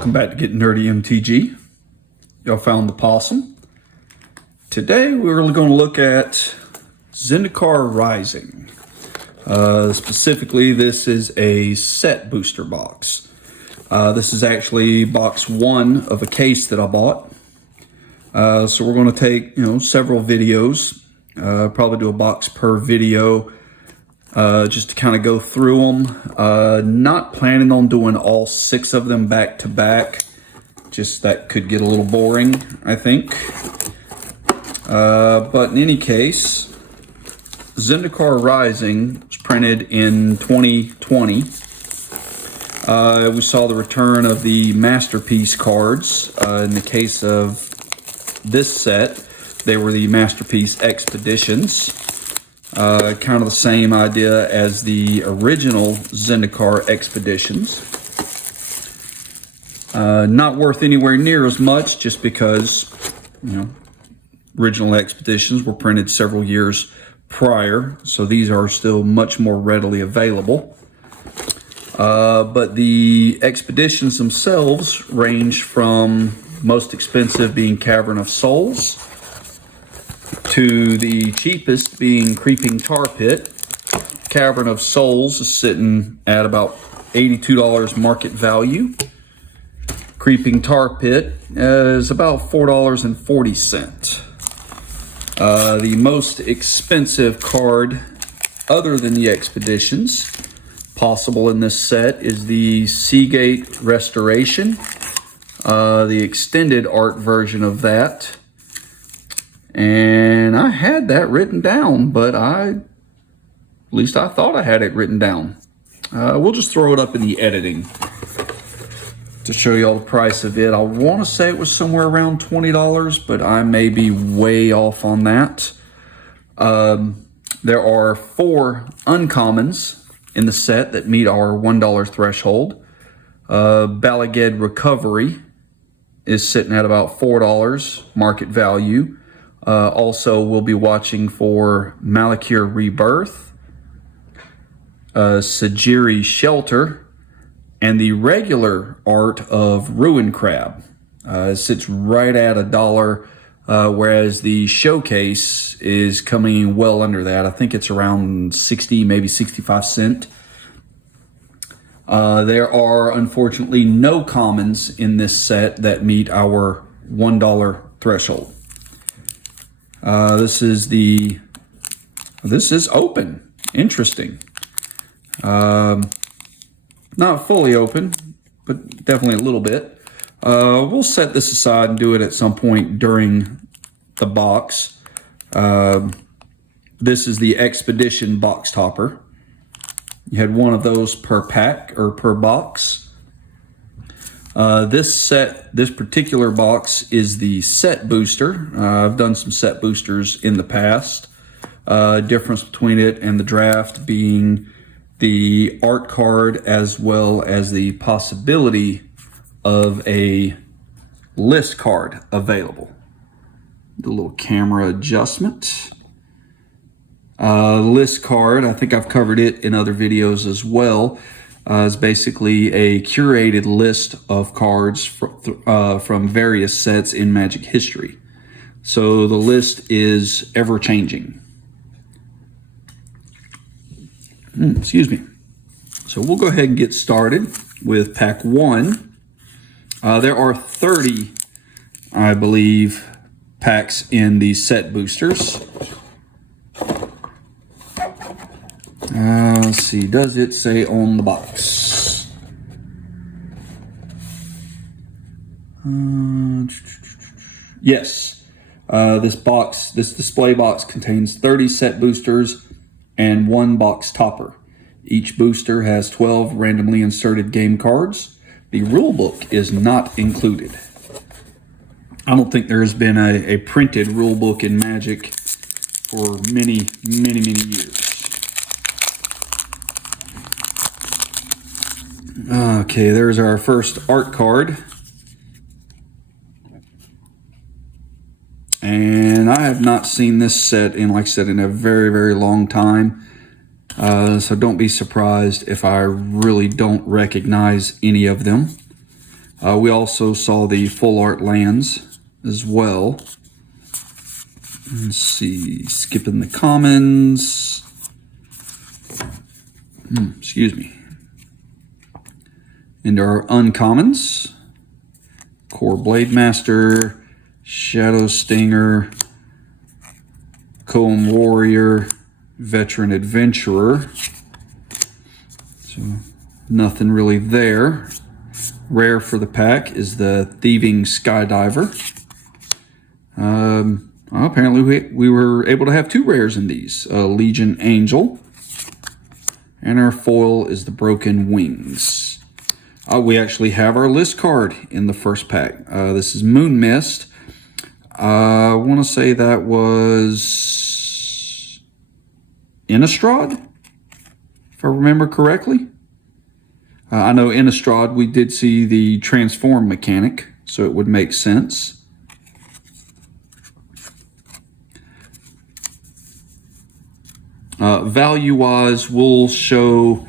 Welcome back to Gettin Nerdy MTG. Y'all found the possum. Today we're going to look at Zendikar Rising. Specifically, this is a set booster box. This is actually box one of a case that I bought. So we're going to take several videos, probably do a box per video, just to kind of go through them. Not planning on doing all 6 of them back to back. Just that could get a little boring, I think. But in any case, Zendikar Rising was printed in 2020. We saw the return of the Masterpiece cards. In the case of this set, they were the Masterpiece Expeditions. Kind of the same idea as the original Zendikar Expeditions. Not worth anywhere near as much just because, original Expeditions were printed several years prior, so these are still much more readily available. But the Expeditions themselves range from most expensive being Cavern of Souls, to the cheapest being Creeping Tar Pit. Cavern of Souls is sitting at about $82 market value. Creeping Tar Pit is about $4.40. The most expensive card other than the Expeditions possible in this set is the Seagate Restoration, the extended art version of that. And I had that written down, but at least I thought I had it written down. We'll just throw it up in the editing to show you all the price of it. I want to say it was somewhere around $20, but I may be way off on that. There are 4 uncommons in the set that meet our $1 threshold. Balaged Recovery is sitting at about $4 market value. Also, we'll be watching for Malakir Rebirth, Sajiri Shelter, and the regular art of Ruin Crab. Sits right at $1, whereas the showcase is coming well under that. I think it's around 60, maybe 65 cents. There are unfortunately no commons in this set that meet our $1 threshold. This is open. Interesting. Not fully open, but definitely a little bit. We'll set this aside and do it at some point during the box. This is the Expedition box topper. You had one of those per pack or per box. This particular box is the set booster. I've done some set boosters in the past. Difference between it and the draft being the art card as well as the possibility of a list card available. The little camera adjustment. List card, I think I've covered it in other videos as well. Is basically a curated list of cards from various sets in Magic history. So the list is ever-changing. Excuse me. So we'll go ahead and get started with pack 1. There are 30, I believe, packs in these set boosters. Let's see, does it say on the box? Yes. This display box contains 30 set boosters and 1 box topper. Each booster has 12 randomly inserted game cards. The rule book is not included. I don't think there has been a printed rule book in Magic for many, many, many years. Okay, there's our first art card. And I have not seen this set in, like I said, in a very, very long time. So don't be surprised if I really don't recognize any of them. We also saw the full art lands as well. Let's see, skipping the commons. Excuse me. Into our uncommons. Core Blade Master, Shadow Stinger, Comb Warrior, Veteran Adventurer. So nothing really there. Rare for the pack is the Thieving Skydiver. Well, apparently we were able to have 2 rares in these. Legion Angel. And our foil is the Broken Wings. We actually have our list card in the first pack. This is Moon Mist. I want to say that was Innistrad, if I remember correctly. I know Innistrad, we did see the transform mechanic, so it would make sense. Value-wise, we'll show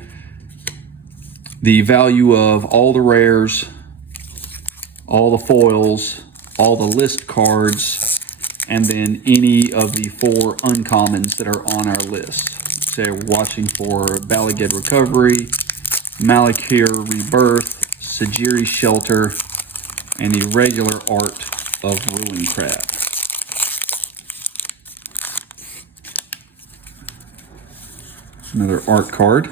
the value of all the rares, all the foils, all the list cards, and then any of the 4 uncommons that are on our list. Say we're watching for Balaged Recovery, Malakir Rebirth, Sajiri Shelter, and the regular art of Ruin Crab. Another art card.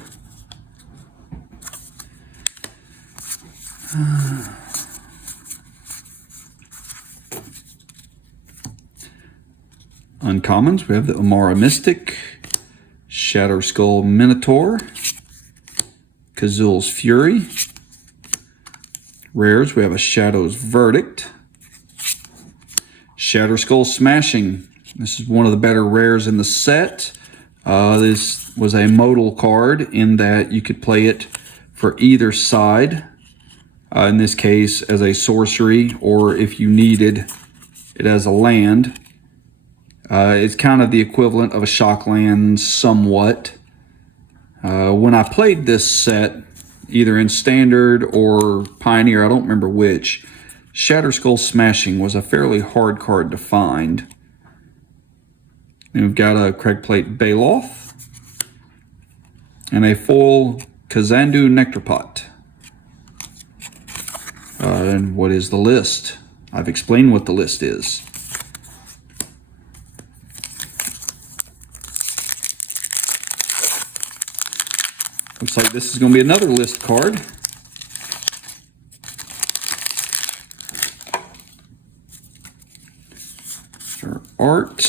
Uncommons, we have the Omara Mystic, Shadow Skull Minotaur, Kazul's Fury. Rares, we have a Shadow's Verdict, Shadow Skull Smashing. This is one of the better rares in the set. This was a modal card in that you could play it for either side. In this case, as a sorcery, or if you needed it as a land. It's kind of the equivalent of a shock land somewhat. When I played this set, either in Standard or Pioneer, I don't remember which, Shatter Skull Smashing was a fairly hard card to find. And we've got a Craigplate Baloth and a full Kazandu Nectarpot. And what is the list? I've explained what the list is. Looks like this is going to be another list card. Our art.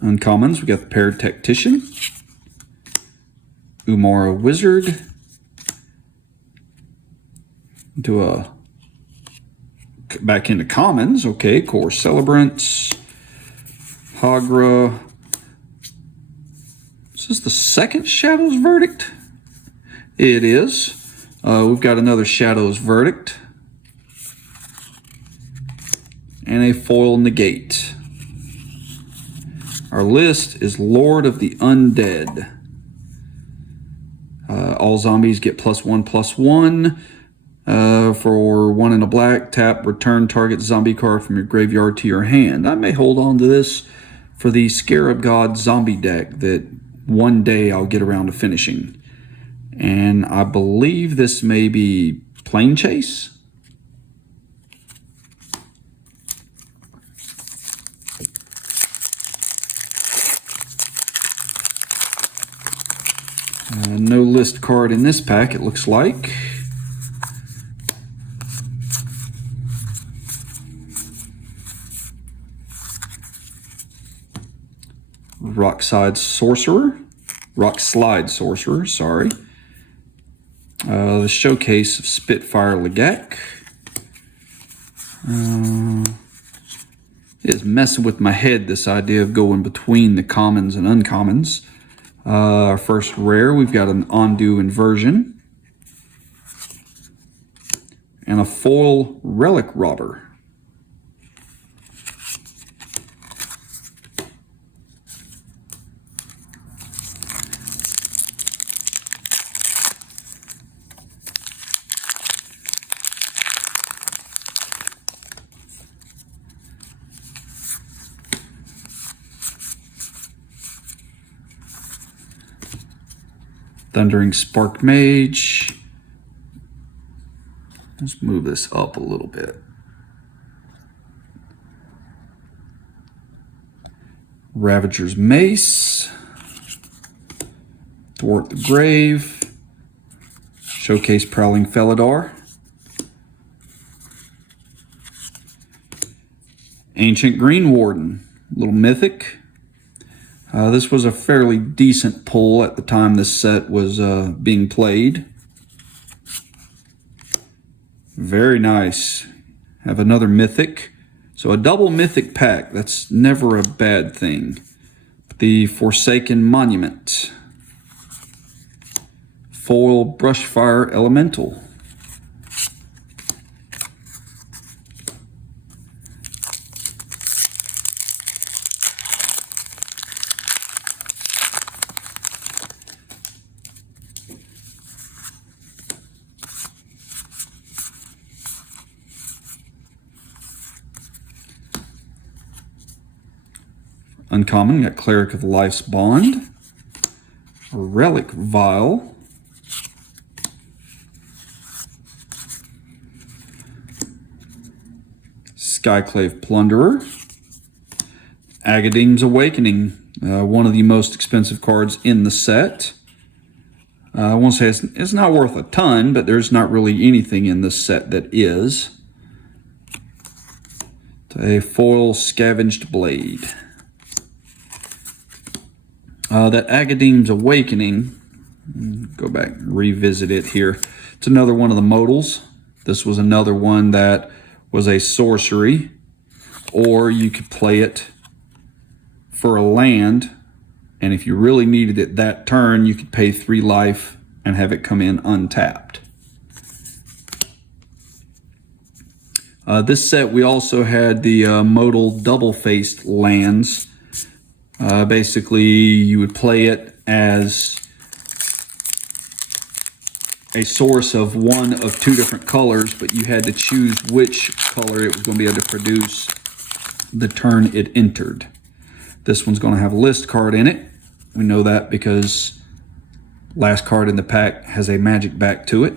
Uncommons, we got the Paired Tactician, Umara Wizard, back into commons, okay, Core Celebrants, Hagra. Is this the second Shadow's Verdict? It is. We've got another Shadow's Verdict, and a foil Negate. Our list is Lord of the Undead. All zombies get +1/+1. For 1 and a black, tap, return target zombie card from your graveyard to your hand. I may hold on to this for the Scarab God zombie deck that one day I'll get around to finishing. And I believe this may be Plane Chase. No list card in this pack, it looks like. Rockslide Sorcerer, sorry. The Showcase of Spitfire Legek. It's messing with my head, this idea of going between the commons and uncommons. Our first rare, we've got an Ondu Inversion and a foil Relic Robber. Thundering Spark Mage. Let's move this up a little bit. Ravager's Mace. Thwart the Grave. Showcase Prowling Felidar. Ancient Green Warden, little mythic. This was a fairly decent pull at the time this set was being played. Very nice. Have another mythic. So a double mythic pack, that's never a bad thing. The Forsaken Monument. Foil Brushfire Elemental. Uncommon, got Cleric of Life's Bond. Relic Vial. Skyclave Plunderer. Agadeem's Awakening, one of the most expensive cards in the set. I won't say it's not worth a ton, but there's not really anything in this set that is. A foil Scavenged Blade. That Agadeem's Awakening, go back and revisit it here. It's another one of the modals. This was another one that was a sorcery, or you could play it for a land, and if you really needed it that turn, you could pay 3 life and have it come in untapped. This set, we also had the modal double-faced lands. Basically, you would play it as a source of one of 2 different colors, but you had to choose which color it was going to be able to produce the turn it entered. This one's going to have a list card in it. We know that because last card in the pack has a magic back to it.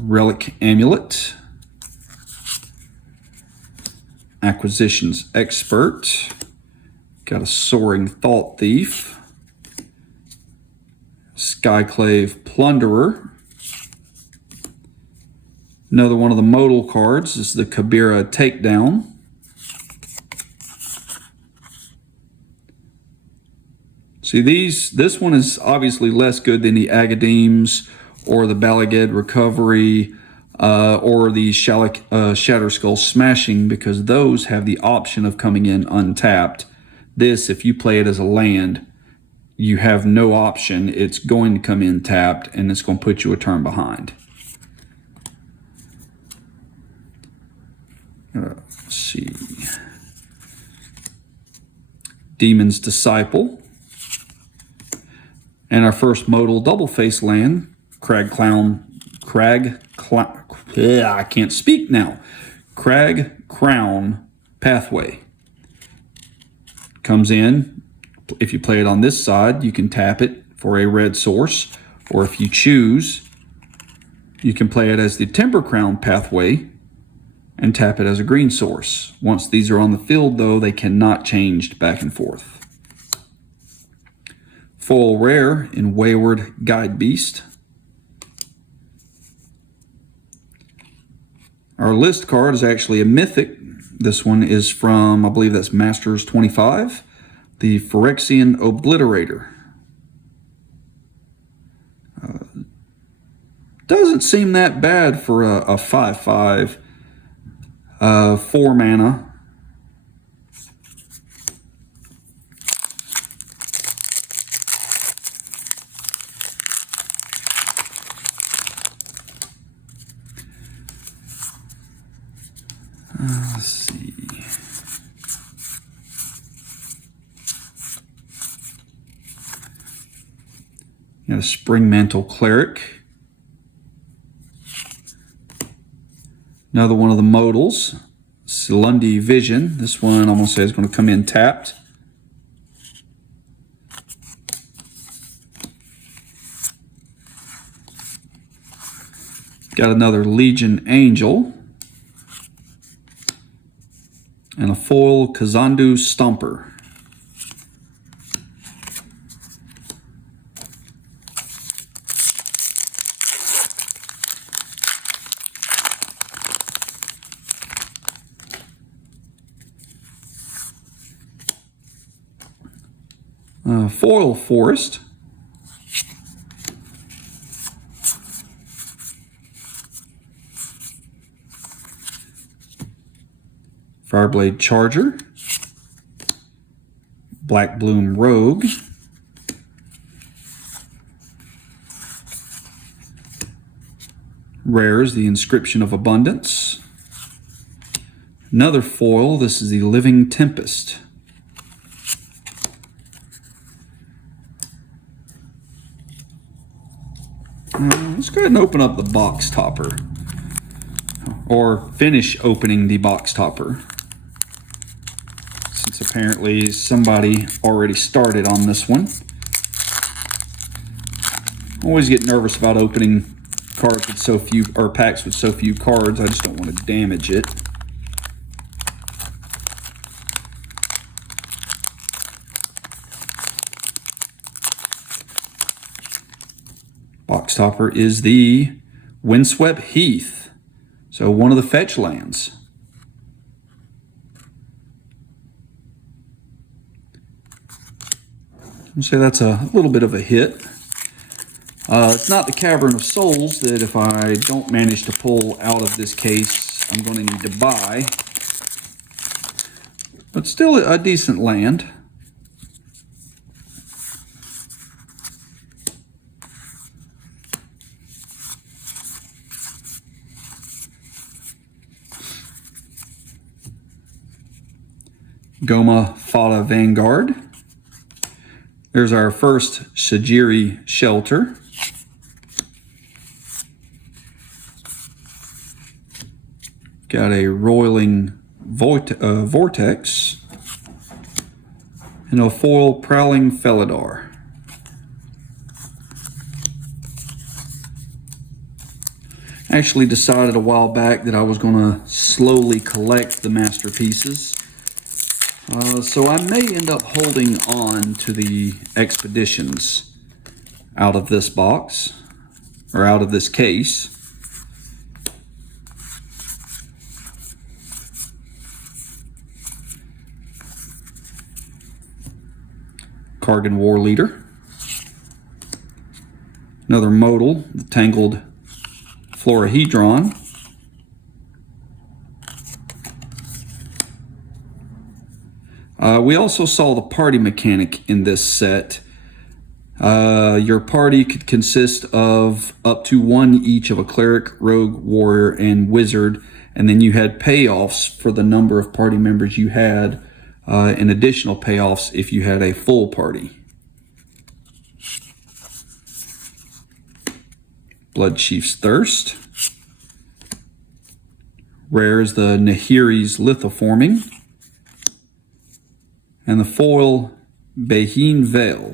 Relic Amulet. Acquisitions Expert. Got a Soaring Thought Thief. Skyclave Plunderer. Another one of the modal cards is the Kabira Takedown. See, this one is obviously less good than the Agadeem's or the Balaged Recovery or the Shatterskull Smashing, because those have the option of coming in untapped. This, if you play it as a land, you have no option. It's going to come in tapped, and it's going to put you a turn behind. Let's see. Demon's Disciple. And our first modal double-face land, Crag Crown Pathway. Comes in, if you play it on this side, you can tap it for a red source, or if you choose, you can play it as the Timber Crown Pathway and tap it as a green source. Once these are on the field, though, they cannot change back and forth. Foil rare in Wayward Guide Beast. Our list card is actually a mythic. This one is from, I believe that's Masters 25, the Phyrexian Obliterator. Doesn't seem that bad for a 5/5, 4 mana. Let's see. Got a Spring Mantle Cleric. Another one of the modals, Lundy Vision. This one I'm going to say is going to come in tapped. Got another Legion Angel. And a foil Kazandu Stomper. Foil Forest. Fireblade Charger. Black Bloom Rogue. Rares, the Inscription of Abundance. Another foil, this is the Living Tempest. Let's go ahead and open up the box topper. Or finish opening the box topper. Since apparently somebody already started on this one. I always get nervous about opening cards with so few, or packs with so few cards. I just don't want to damage it. Box topper is the Windswept Heath. So one of the fetch lands. I'll say that's a little bit of a hit. It's not the Cavern of Souls that if I don't manage to pull out of this case, I'm going to need to buy. But still a decent land. Goma Fata Vanguard. There's our first Shajiri Shelter. Got a Roiling Vortex. And a foil Prowling Felidar. I actually decided a while back that I was going to slowly collect the masterpieces. So I may end up holding on to the expeditions out of this box, or out of this case. Kargan War Leader. Another modal, the Tangled Florahedron. We also saw the party mechanic in this set. Your party could consist of up to one each of a cleric, rogue, warrior, and wizard, and then you had payoffs for the number of party members you had, and additional payoffs if you had a full party. Bloodchief's Thirst. Rare is the Nahiri's Lithoforming. And the foil Behin Veil.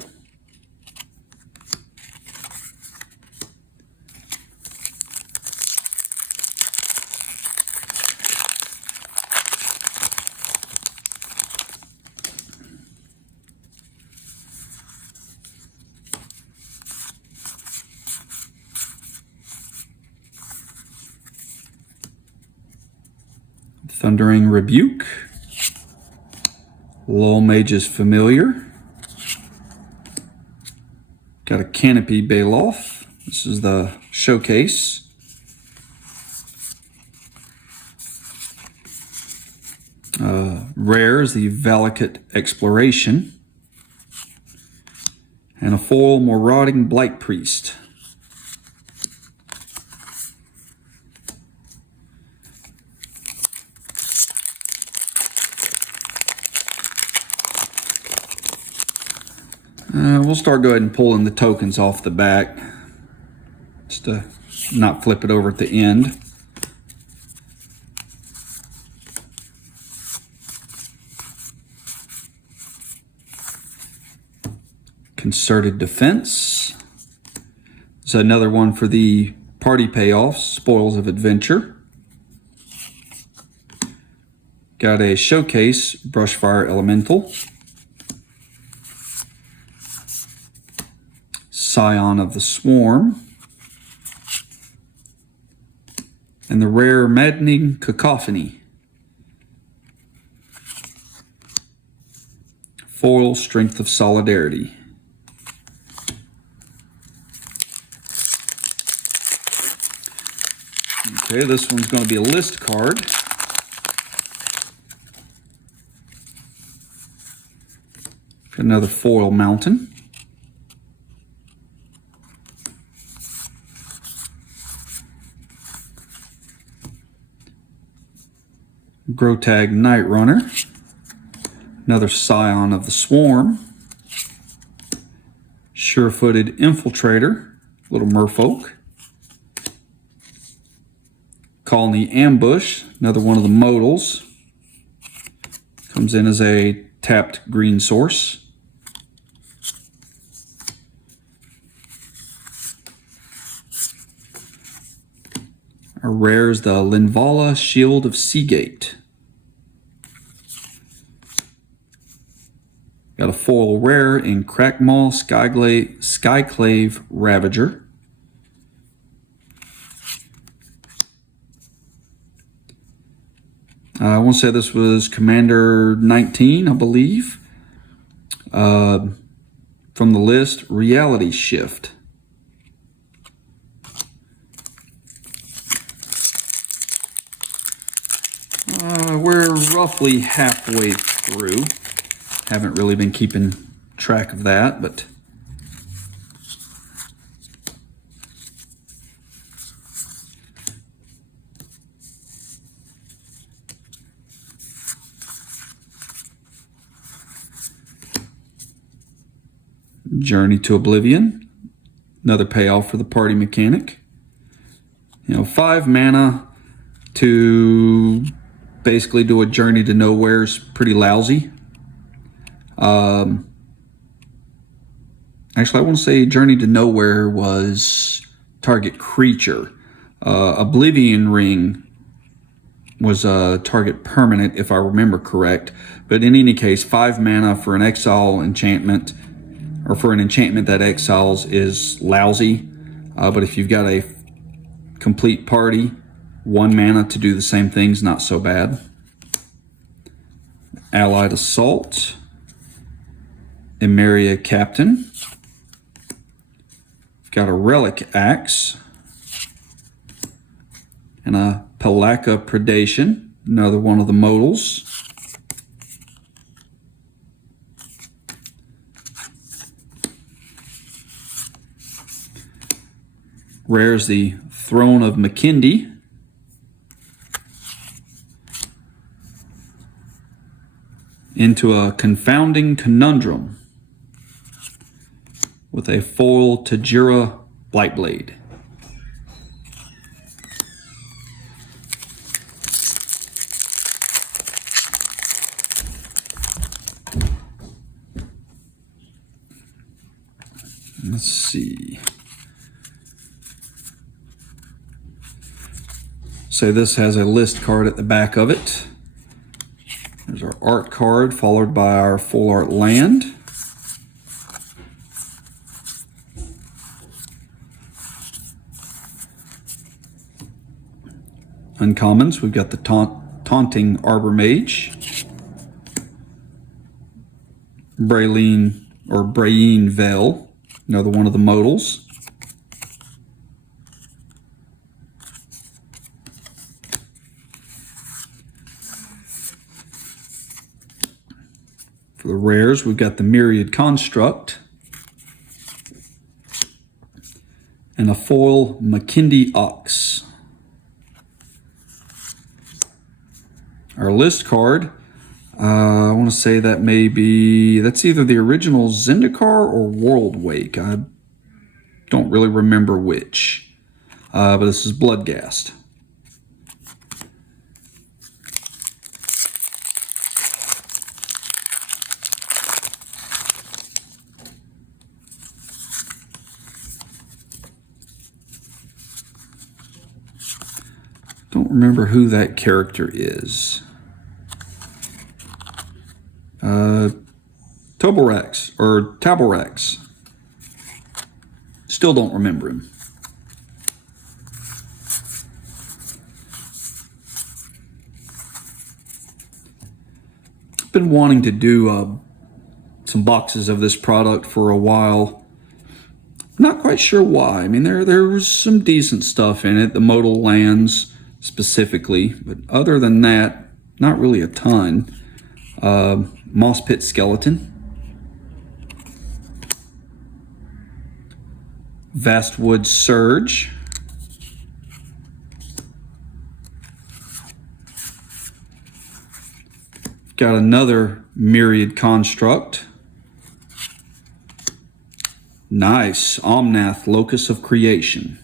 Thundering Rebuke. Lull Mage's Familiar. Got a Canopy Baloth. This is the showcase. Rare is the Valakut Exploration. And a foil Marauding Blight Priest. We'll start go ahead and pulling the tokens off the back, just to not flip it over at the end. Concerted Defense. There's another one for the party payoffs, Spoils of Adventure. Got a Showcase, Brushfire Elemental. Scion of the Swarm. And the rare Maddening Cacophony. Foil Strength of Solidarity. Okay, this one's going to be a list card. Another foil mountain. Grotag Night Runner. Another Scion of the Swarm. Sure-footed Infiltrator, little merfolk. Colony Ambush, another one of the modals. Comes in as a tapped green source. Our rare is the Linvala Shield of Seagate. Got a foil rare in Crackmaw Skyclave Ravager. I want to say this was Commander 19, I believe. From the list, Reality Shift. We're roughly halfway through. Haven't really been keeping track of that, but Journey to Oblivion, another payoff for the party mechanic. 5 mana to basically do a Journey to Nowhere is pretty lousy. Actually, I want to say Journey to Nowhere was target creature. Oblivion Ring was a target permanent, if I remember correct. But in any case, 5 mana for an exile enchantment, or for an enchantment that exiles, is lousy. But if you've got a complete party, 1 mana to do the same thing's not so bad. Allied Assault. Emeria Captain. We've got a Relic Axe. And a Pelaka Predation, another one of the modals. Rare's the Throne of Makindi. Into a Confounding Conundrum with a foil Tajira Blightblade. Let's see. So this has a list card at the back of it. There's our art card, followed by our full art land. Uncommons, we've got the Taunting Arbor Mage. Brayeen Veil, another one of the modals. For the rares, we've got the Myriad Construct and a foil Makindi Ox. Our list card, I want to say that that's either the original Zendikar or World Wake. I don't really remember which, but this is Bloodghast. Don't remember who that character is. Toborax or Taborax. Still don't remember him. Been wanting to do some boxes of this product for a while. Not quite sure why. I mean, there was some decent stuff in it, the modal lands specifically, but other than that, not really a ton. Moss Pit Skeleton. Vastwood Surge. Got another Myriad Construct. Nice. Omnath, Locus of Creation.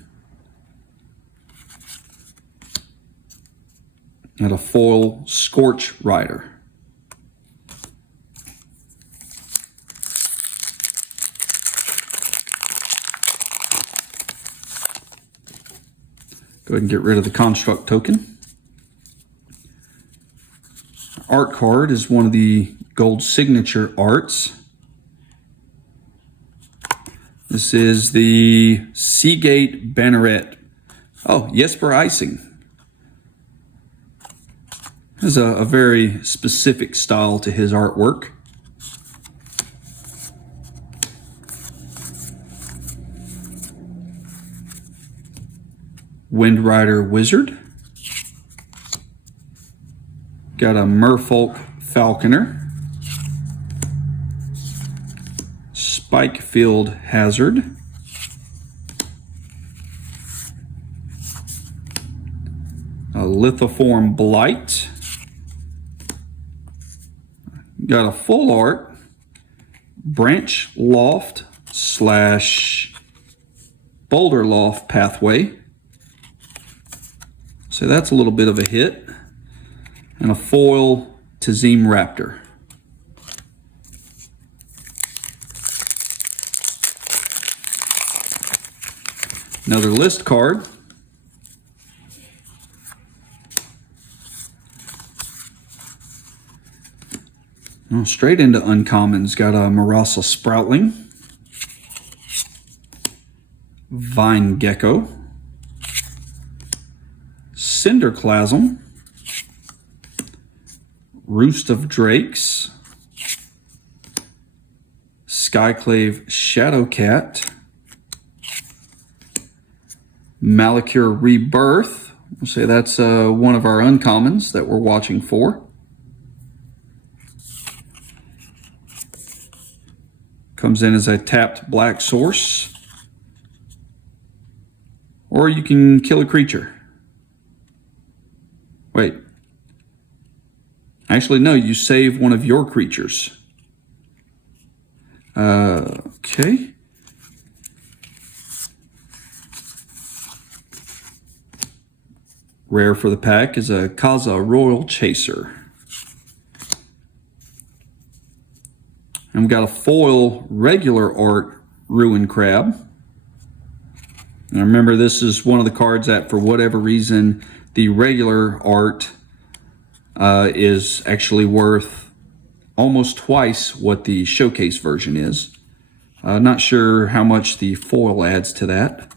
And a foil Scorch Rider. Go ahead and get rid of the Construct token. Art card is one of the gold signature arts. This is the Seagate Banneret. Oh, Jesper Icing. Has a very specific style to his artwork. Windrider Wizard. Got a Merfolk Falconer. Spikefield Hazard. A Lithoform Blight. Got a full art Branch Loft / Boulder Loft Pathway. So that's a little bit of a hit. And a foil Tazim Raptor. Another list card. Oh, straight into uncommons. Got a Marasa Sproutling. Vine Gecko. Cinderclasm. Roost of Drakes. Skyclave Shadowcat. Malakir Rebirth. We'll say that's one of our uncommons that we're watching for. Comes in as a tapped black source. Or you can kill a creature. Wait. Actually, no, you save one of your creatures. Okay. Rare for the pack is a Kaza Royal Chaser. And we've got a foil regular art Ruin Crab. And remember, this is one of the cards that, for whatever reason, the regular art is actually worth almost twice what the showcase version is. Not sure how much the foil adds to that.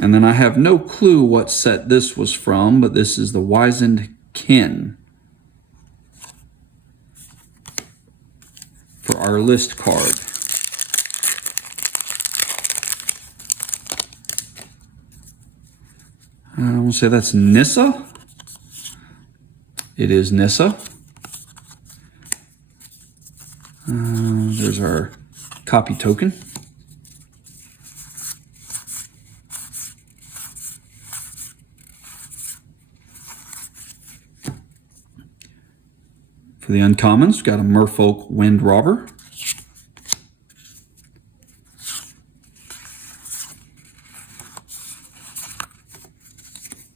And then I have no clue what set this was from, but this is the Wizened Kin for our list card. I will say that's Nissa. It is Nissa. There's our copy token. For the uncommons, we've got a Merfolk Wind Robber.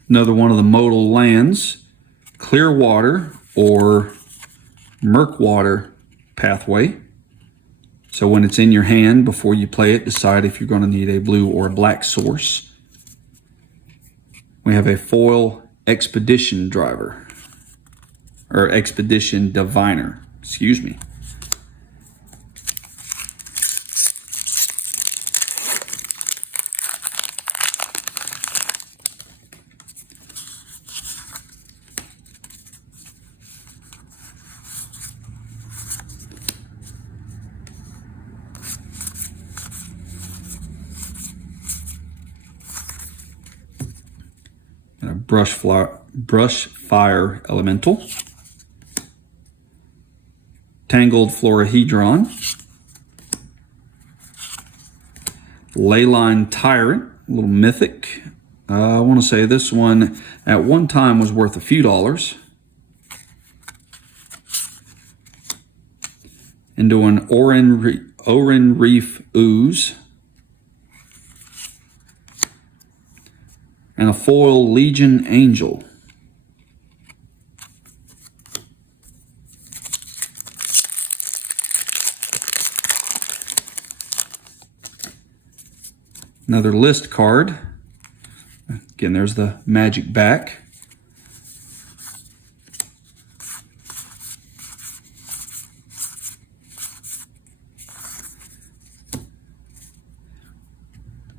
Another one of the modal lands, Clearwater or Murkwater Pathway. So when it's in your hand, before you play it, decide if you're going to need a blue or a black source. We have a foil Expedition Driver, or Expedition Diviner, excuse me. And a brush fire elemental. Tangled Florahedron. Leyline Tyrant, a little mythic. I want to say this one at one time was worth a few dollars. Into an Oran Reef Ooze. And a foil Legion Angel. Another list card. Again, there's the magic back.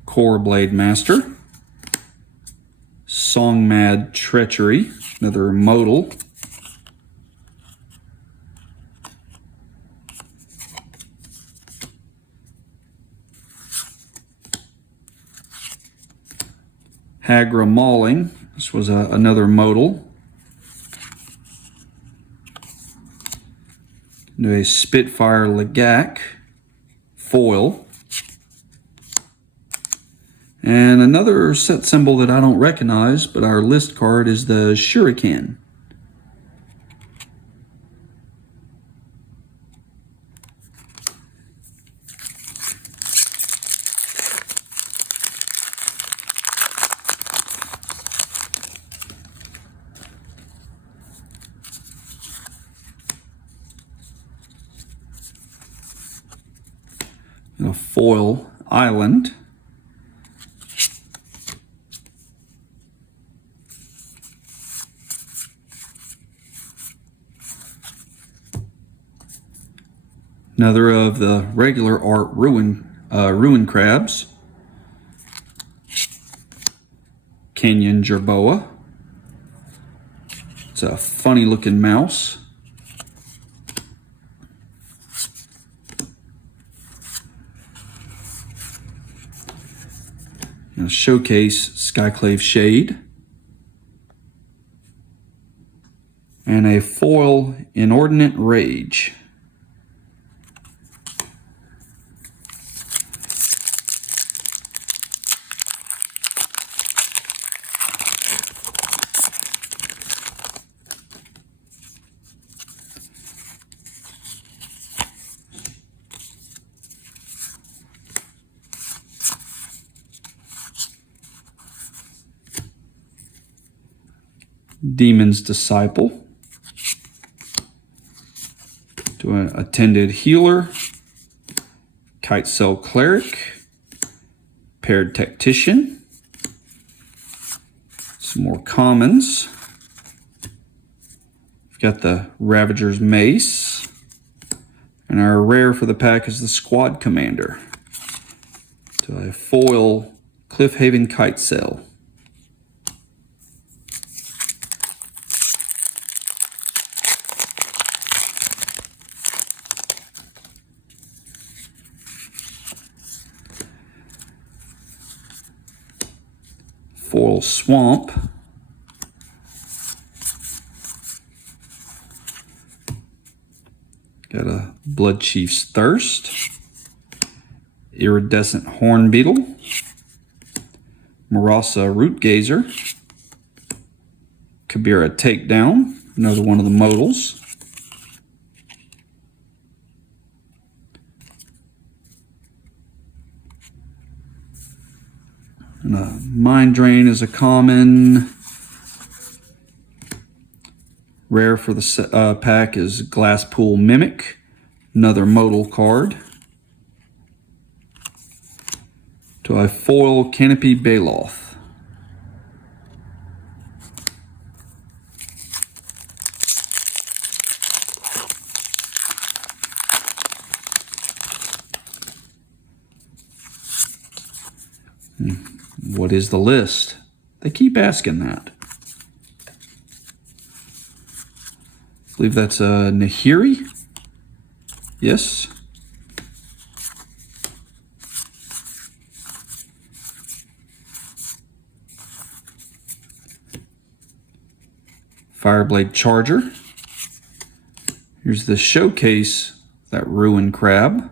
Core Blade Master. Song Mad Treachery, another modal. Hagra Mauling, this was another modal. Into a Spitfire Legak, foil. And another set symbol that I don't recognize, but our list card is the Shuriken. And a foil Island. Another of the regular art ruin crabs. Canyon Jerboa. It's a funny looking mouse. And a showcase Skyclave Shade. And a foil Inordinate Rage. Demon's Disciple. To an Attended Healer. Kite Cell Cleric. Paired Tactician. Some more commons. We've got the Ravager's Mace. And our rare for the pack is the Squad Commander. To a foil Cliffhaven Kite Cell. Foil Swamp. Got a Blood Chief's Thirst. Iridescent Horn Beetle. Marasa Root Gazer. Kabira Takedown, another one of the modals. And Mind Drain is a common. Rare for the pack is Glasspool Mimic, another modal card. To a foil Canopy Baloth. What is the list? They keep asking that. I believe that's a Nahiri. Yes. Fireblade Charger. Here's the showcase, that Ruin Crab.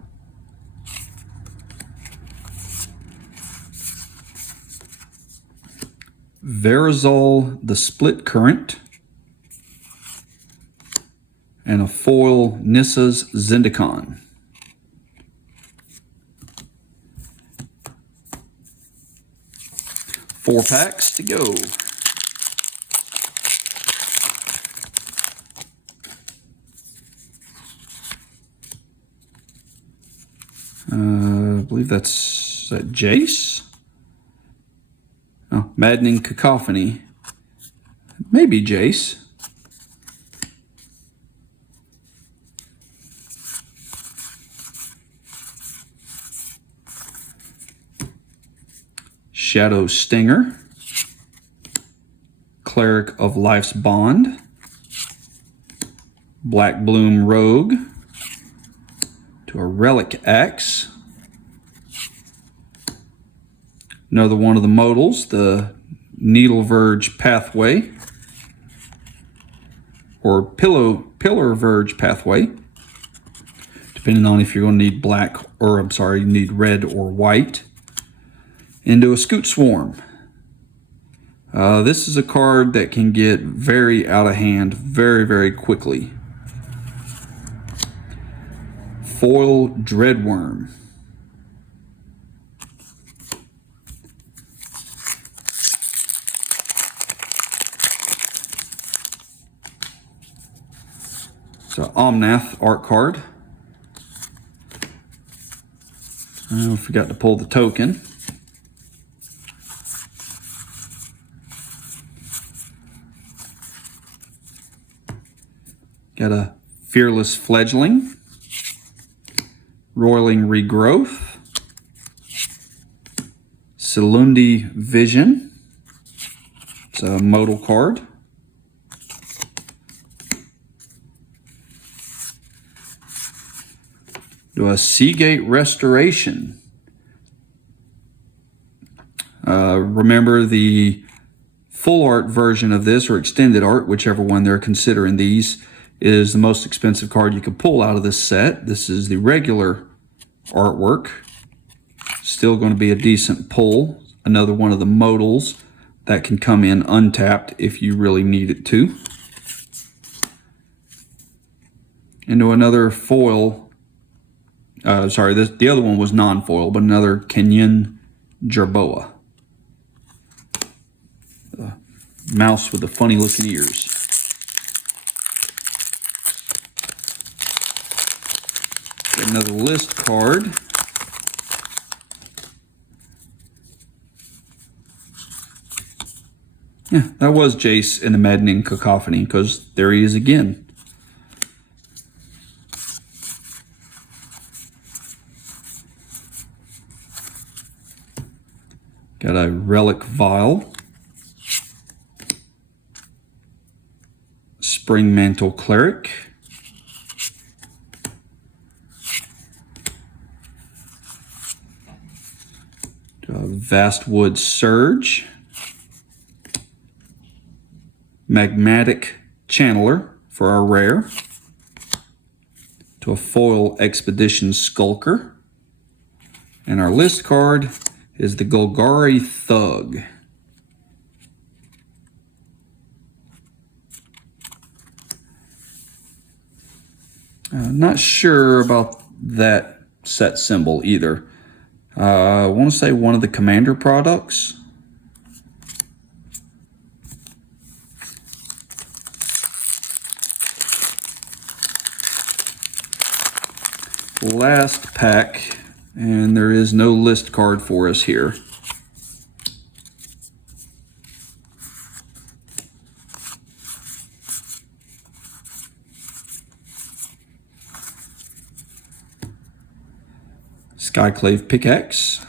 Verizol the Split Current. And a foil Nissa's Zendikar. 4 packs to go. I believe that's Jace. Oh, Maddening Cacophony. Maybe Jace. Shadow Stinger. Cleric of Life's Bond. Black Bloom Rogue. To a Relic Axe. Another one of the modals, the Needle Verge Pathway. Or Pillar Verge Pathway. Depending on if you're going to need black, or I'm sorry, you need red or white. Into a Scoot Swarm. This is a card that can get very out of hand very, very quickly. Foil Dreadworm. It's an Omnath art card. I forgot to pull the token. Got a Fearless Fledgling. Roiling Regrowth. Silundi Vision. It's a modal card. Do a Seagate Restoration. Remember the full art version of this, or extended art, whichever one they're considering these, is the most expensive card you could pull out of this set. This is the regular artwork. Still going to be a decent pull. Another one of the modals that can come in untapped if you really need it to. Into another foil. The other one was non-foil, but another Kenyan Jerboa. The mouse with the funny looking ears. Another list card. Yeah, that was Jace in the Maddening Cacophony, because there he is again. Got a Relic Vial. Spring Mantle Cleric. Vastwood Surge. Magmatic Channeler for our rare. To a foil Expedition Skulker. And our list card is the Golgari Thug. Not sure about that set symbol either. I want to say one of the Commander products. Last pack, and there is no list card for us here. Skyclave Pickaxe.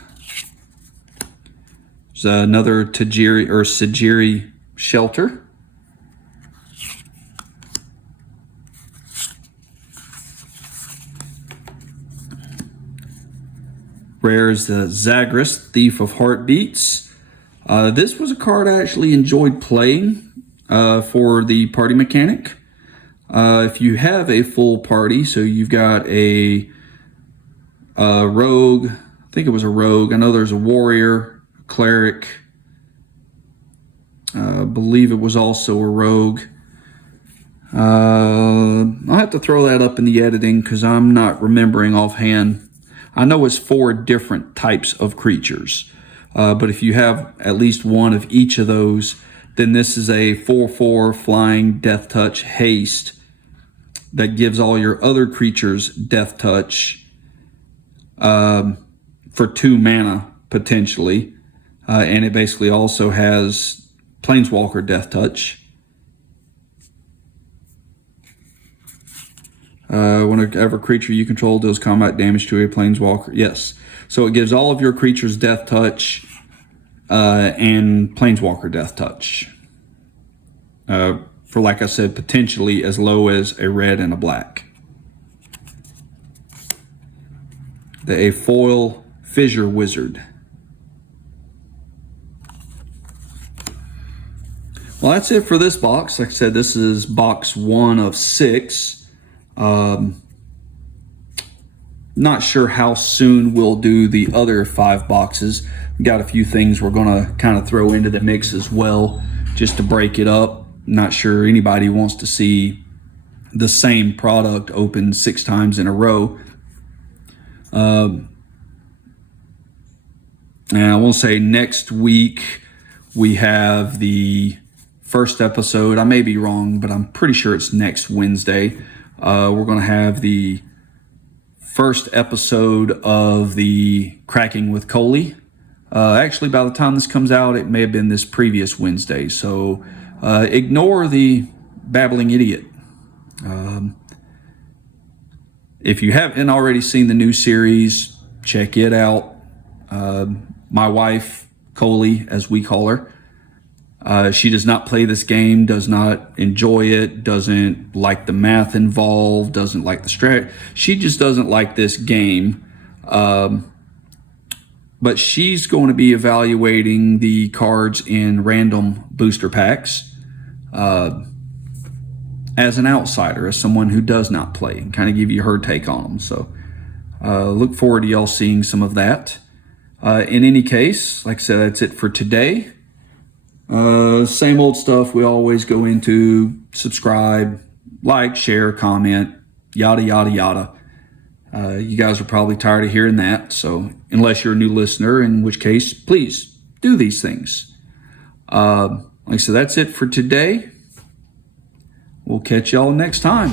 There's another Tajiri or Sajiri Shelter. Rare is the Zagras, Thief of Heartbeats. This was a card I actually enjoyed playing for the party mechanic. If you have a full party, so you've got a rogue, I think it was a rogue. I know there's a warrior, a cleric. I believe it was also a rogue. I'll have to throw that up in the editing because I'm not remembering offhand. I know it's 4 different types of creatures, but if you have at least one of each of those, then this is a 4/4 flying death touch haste that gives all your other creatures death touch for 2 mana potentially, and it basically also has Planeswalker death touch. Whenever creature you control deals combat damage to a Planeswalker. Yes. So it gives all of your creatures death touch and Planeswalker death touch. For, like I said, potentially as low as a red and a black. A foil Fissure Wizard. Well, that's it for this box. Like I said, this is box 1 of 6. Not sure how soon we'll do the other 5 boxes. We got a few things we're going to kind of throw into the mix as well, just to break it up. Not sure anybody wants to see the same product open 6 times in a row. And I will say next week we have the first episode. I may be wrong, but I'm pretty sure it's next Wednesday. We're going to have the first episode of the Cracking with Coley. Actually, by the time this comes out, it may have been this previous Wednesday. So ignore the babbling idiot. If you haven't already seen the new series, check it out. My wife, Coley, as we call her, she does not play this game, does not enjoy it, doesn't like the math involved, doesn't like the strat. She just doesn't like this game. But she's going to be evaluating the cards in random booster packs as an outsider, as someone who does not play, and kind of give you her take on them. So look forward to y'all seeing some of that. In any case, like I said, that's it for today. Same old stuff we always go into. Subscribe, like, share, comment, yada, yada, yada. You guys are probably tired of hearing that. So unless you're a new listener, in which case, please do these things. Like I said, that's it for today. We'll catch y'all next time.